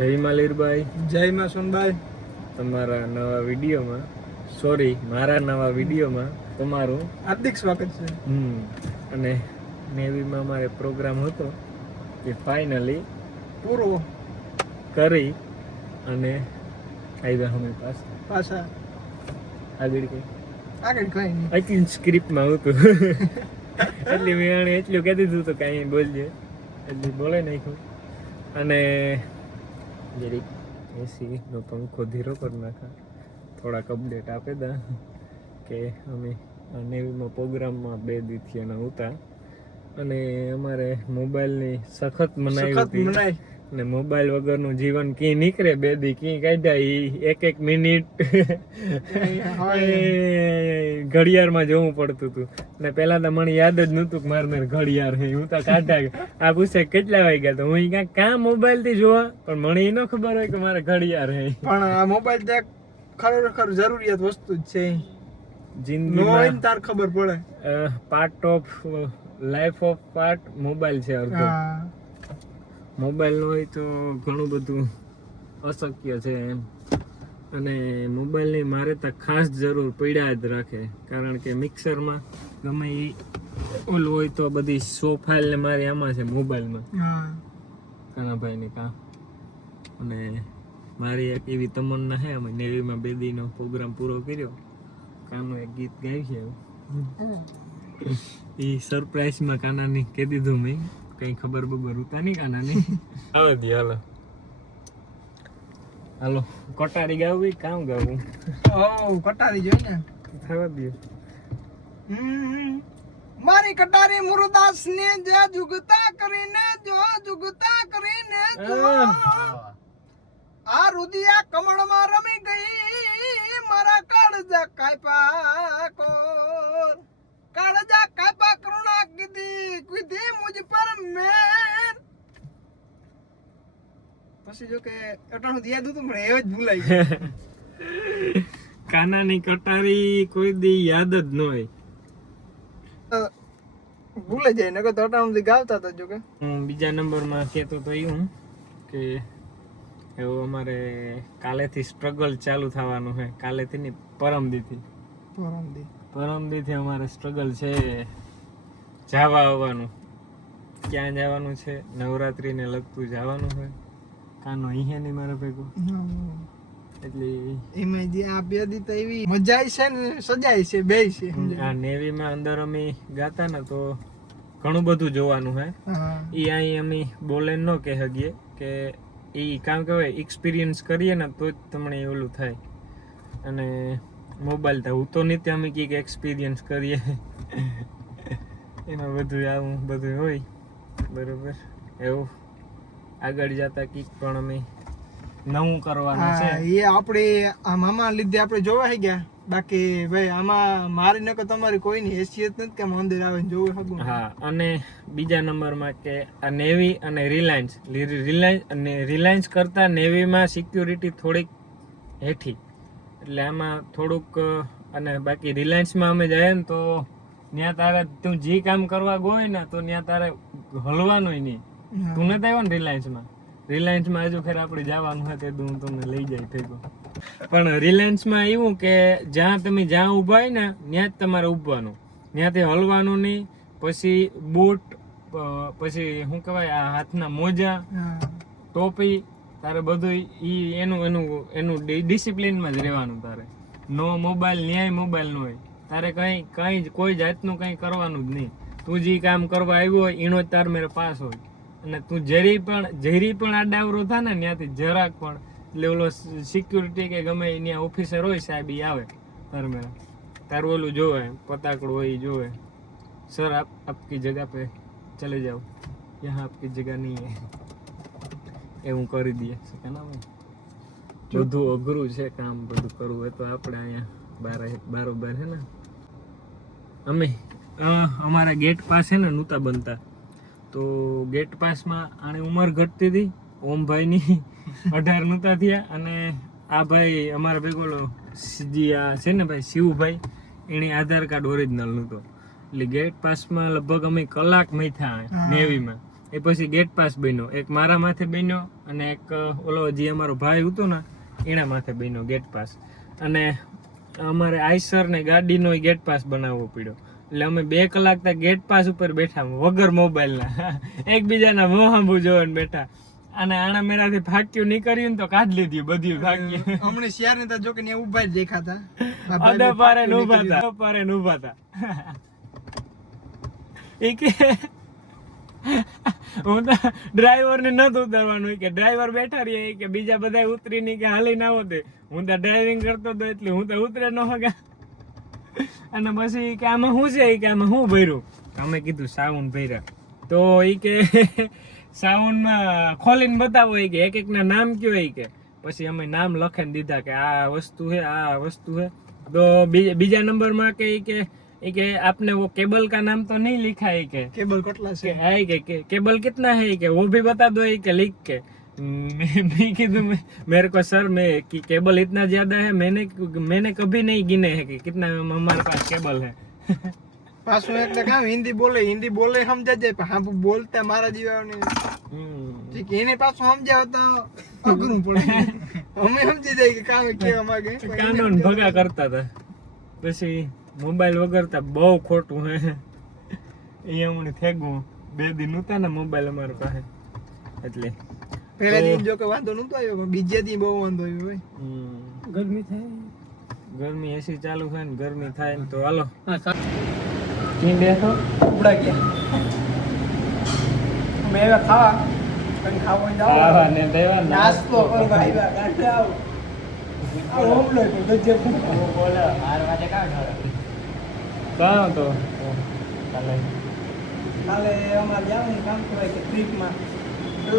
જય માલીરભાઈ, જય માં સોનભાઈ. તમારા નવા વિડીયોમાં મારા નવા વિડીયોમાં તમારું હાર્દિક સ્વાગત છે. અને નેવીમાં અમારે પ્રોગ્રામ હતો કે ફાઇનલી પૂરો કરી અને આવ્યા અમે પાછા આગળ કઈ કઈ નહીં. એટલી સ્ક્રિપ્ટમાં હતું એટલે મેં એને એટલું કહી દીધું તો કાંઈ બોલજે એટલે બોલે નાખ્યું. અને જરીક એસીનો પંખો ધીરો કરી નાખા, થોડાક અપડેટ આપે દા કે અમે નેવીમાં પ્રોગ્રામમાં 2 દિવસથી એના હતા અને અમારે મોબાઈલની સખત મનાઈ હતી અને મોબાઈલ વગરનું જીવન કી નીકળે 2 દી કી કાઢ્યા એક મિનિટ ઘડિયાળમાં જોવું પડતું હતું. ને પેલા તો મને યાદ જ નહોતું કે મારે ઘડિયાળ હે. હું તો કાઢા આ પૂછે કેટલા વાગ્યા તો હું કાં મોબાઈલ થી જોવા, પણ મને એ ન ખબર હોય કે મારે ઘડિયાળ હે. પણ આ મોબાઈલ તો ખરેખર જરૂરિયાત વસ્તુ જ છે જિંદગીમાં. તાર ખબર પડે part of life of part mobile છે અડધો. મોબાઈલ ન હોય તો ઘણું બધું અશક્ય છે એમ. અને મોબાઈલની મારે તો ખાસ જરૂર પડ્યા જ રાખે, કારણ કે મિક્સરમાં ગમે એ ઓલું હોય તો બધી સો ફાઇલ ને મારી આમાં છે મોબાઈલમાં કાનાભાઈની કામ. અને મારી એક એવી તમન્ના છે, અમે નેવીમાં 2 દીનો પ્રોગ્રામ પૂરો કર્યો, કાનું એક ગીત ગાય છે એ સરપ્રાઈઝમાં કાનાની કહી દીધું મેં, કઈ ખબર બબર ઉતા નહીં કાનાની. આવે દી હાલો કટારી ગાવું કામ ગાવું કટારી જોઈ ને થવા દે. મારી કટારી મુરદાસ ને જે જુગતા કરીને આ રુદિયા કમળમાં રમી ગઈ મારા કાળજા કાપા કરુણા કીધી મુજ પર મેર. પછી જો કે અટાણું યાદ હતું પણ એ જ ભૂલાઈ ગયું. કાનાની કટારી કોઈ દી યાદ જ ન હોય, ભૂલે જાય નકર તો અટાણું થી ગાવતા હતા. જો કે હું બીજા નંબરમાં કહેતો તો એવું કે એવું અમારે કાલેથી સ્ટ્રગલ ચાલુ થવાનું છે. કાલેથી નહીં, પરમદીથી અમારે સ્ટ્રગલ છે. જવા આવવાનું, ક્યાં જવાનું છે? નવરાત્રીને લગતું જવાનું હોય. કાનો અહીંયા નહીં મારા ભેગો, એટલે એમાં જે આ 2 દી તો એવી મજા છે ને સજાય છે બે છે. આ નેવીમાં અંદર અમે ગાતા ને તો ઘણું બધું જોવાનું હે. એ અહીં અમે બોલે ન કહી શકીએ કે એ કામ કહેવાય, એક્સપિરિયન્સ કરીએ ને તો જ તમને ઓલું થાય. અને મોબાઈલ તો હું તો નહીં અમે કંઈક એક્સપિરિયન્સ કરીએ એમાં બધું આવું બધું હોય બરોબર. એવું આગળ જતા કંઈક પણ અમે નવું કરવાનું છે. એ આપણે આ મામા લીધે આપણે જોવા ગયા, બાકી ભાઈ આમાં મારી નકર તમારી કોઈની હેસિયત નથી કે મંદિર આવે જોવું શકું. હા, અને બીજા નંબરમાં કે આ નેવી અને રિલાયન્સ કરતા નેવીમાં સિક્યુરિટી થોડીક હેઠી, એટલે આમાં થોડુંક. અને બાકી રિલાયન્સમાં અમે જઈએ ને તો ત્યાં તારે તું જે કામ કરવા ગયો ને તો ત્યાં તારે હલવાનું નહીં. તું નથી આવ્યો ને રિલાયન્સમાં હજુ ખેર આપણે જવાનું હોય તે હું તમને લઈ જાય ભેગો. પણ રિલાયન્સમાં એવું કે જ્યાં ઊભા હોય ને ત્યાં જ તમારે ઊભવાનું, ત્યાંથી હલવાનું નહીં. પછી બૂટ, પછી શું કહેવાય આ હાથના મોજા, ટોપી, તારે બધું એનું ડિસિપ્લિનમાં જ રહેવાનું. તારે નો મોબાઈલ, ન્યાય મોબાઈલ ન હોય. તારે કોઈ જાતનું કંઈ કરવાનું જ નહીં. તું જે કામ કરવા આવ્યો હોય એનો જ તાર મેરે પાસ હોય. અને તું ઝેરી પણ આ ડાવરો થાય ને ત્યાંથી જરાક પણ, એટલે ઓલો સિક્યુરિટી કે ગમે ત્યાં ઓફિસર હોય સાહેબ એ આવે તાર મેરે, તારું ઓલું જોવે પતાકડું હોય એ જોવે, સર આપકી જગહ પે ચલે જાઓ, યહાં આપકી જગહ નહીં હે, એવું કરી દઈએ. બધું અઘરું છે કામ, બધું કરવું હોય તો આપણે અહીંયા બારોબાર છે ને. અમે અમારા ગેટ પાસ છે ને નહોતા બનતા, તો ગેટ પાસમાં આની ઉંમર ઘટતી હતી ઓમભાઈની 18 નહોતા થયા. અને આ ભાઈ અમારા ભેગો આ છે ને ભાઈ શિવભાઈ, એની આધાર કાર્ડ ઓરિજિનલ નહોતો, એટલે ગેટ પાસમાં લગભગ અમે કલાક મથ્યા નેવીમાં. એ પછી ગેટ પાસ બન્યો, એક મારા માથે બન્યો અને એક ઓલો જે અમારો ભાઈ હતો ને એના માથે બન્યો ગેટ પાસ. અને અમારે આઈસર ને ગાડીનો ગેટ પાસ બનાવવો પડ્યો. એટલે અમે 2 કલાક ત્યાં ગેટ પાસ ઉપર બેઠા વગર મોબાઈલના એકબીજાના મોં સાંભળું જોવાને બેઠા. અને આણા મેરાથી ફાક્યું નીકળ્યું ને તો કાઢ લીધું બધું ફાક્યું. હમણાં શિયાર ને તો જો કે ત્યાં ઊભા જ દેખાતા. અદપારે ને ઊભા હતા, અદપારે ને ઊભા હતા. એ કે હું તો ડ્રાઈવર ને નતું ઉતારવાનું કે ડ્રાઈવર બેઠા રહીએ કે બીજા બધા ઉતરી ની કે હાલી ના હોતે. હું તો ડ્રાઇવિંગ કરતો હતો એટલે હું તો ઉતરે ન હગા. અને પછી કે આમાં શું છે કે આમાં શું ભર્યું? અમે કીધું સાઉન્ડ ભર્યા. તો એ કે સાઉન્ડમાં ખોલીને બતાવો કે એક એકના નામ કયો એ કે. પછી અમે નામ લખીને દીધા કે આ વસ્તુ છે, આ વસ્તુ છે. તો બીજા નંબરમાં કે आपने वो केबल का नाम तो नहीं लिखा है के केबल कटला से है के केबल कितना है के वो भी बता दो के लिख के. मैं कीधु मेरे को सर मैं कि केबल इतना ज्यादा है मैंने कभी नहीं गिने है कि कितना हमारे पास केबल है. પાછું એટલે કામ હિન્દી બોલે સમજાય જાય પણ હા બોલતા મારા જીવાને ઠીક એને પાછું સમજાવ તો અઘરું પડે. અમે સમજી જાય કે કામ કેવા માંગે કાનૂન ભગા કરતા હતા. પછી મોબાઈલ વગરતા બહુ ખોટું હે. અહીંયા હું થેગું 2 દિન નહોતા ને મોબાઈલ અમારી પાસે એટલે પહેલા દિન જો કે વાંધો નહોતો આવ્યો પણ બીજા દી બહુ વાંધો આવ્યો ભાઈ. ગરમી થાય, ગરમી એસી ચાલુ થાય ને ગરમી થાય ને તો હાલો કી બેઠો ઉપડા ગયા મેં હવે ખાવા ને દેવા નાસ્તો કરવા આવ્યા ગાંઠે આવ આ હોમલો તો જે બોલે 8 વાગે કાં તો કાલે અમારે જવાનું કામ કહેવાય કે ટ્રીપમાં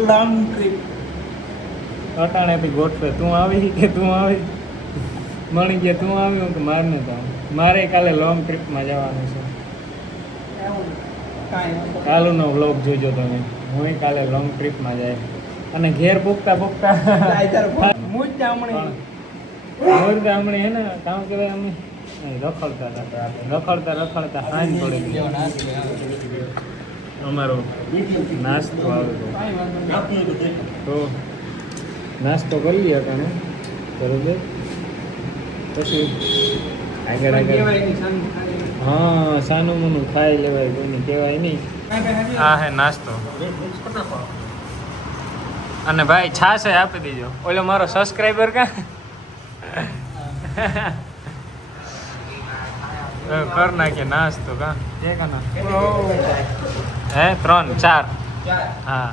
લોંગ ટ્રીપ અટાણે થી ગોઠવે. તું આવી કે તું આવી મળી ગયા તું આવ્યું કે મારને તો મારે કાલે લોંગ ટ્રીપમાં જવાનું છે. કાલનો વ્લોગ જોજો તમે. હું કાલે લોંગ ટ્રીપમાં જાય અને ઘેર પૂગતા હમણે હે ને કામ કહેવાય અમે રખડતા હાન પડી ગયો. અમારો નાસ્તો આવ્યો તો નાસ્તો કરી લે કાને બરોબર. પછી આગળ હા સાનું મનું ખાઈ લેવાય, કોઈને કહેવાય નહીં. હા હે નાસ્તો અને ભાઈ છાશ આપી દેજો. ઓલો મારો સબસ્ક્રાઈબર કા કર નાખીએ નાસ્તો કા હે 3 4 હા.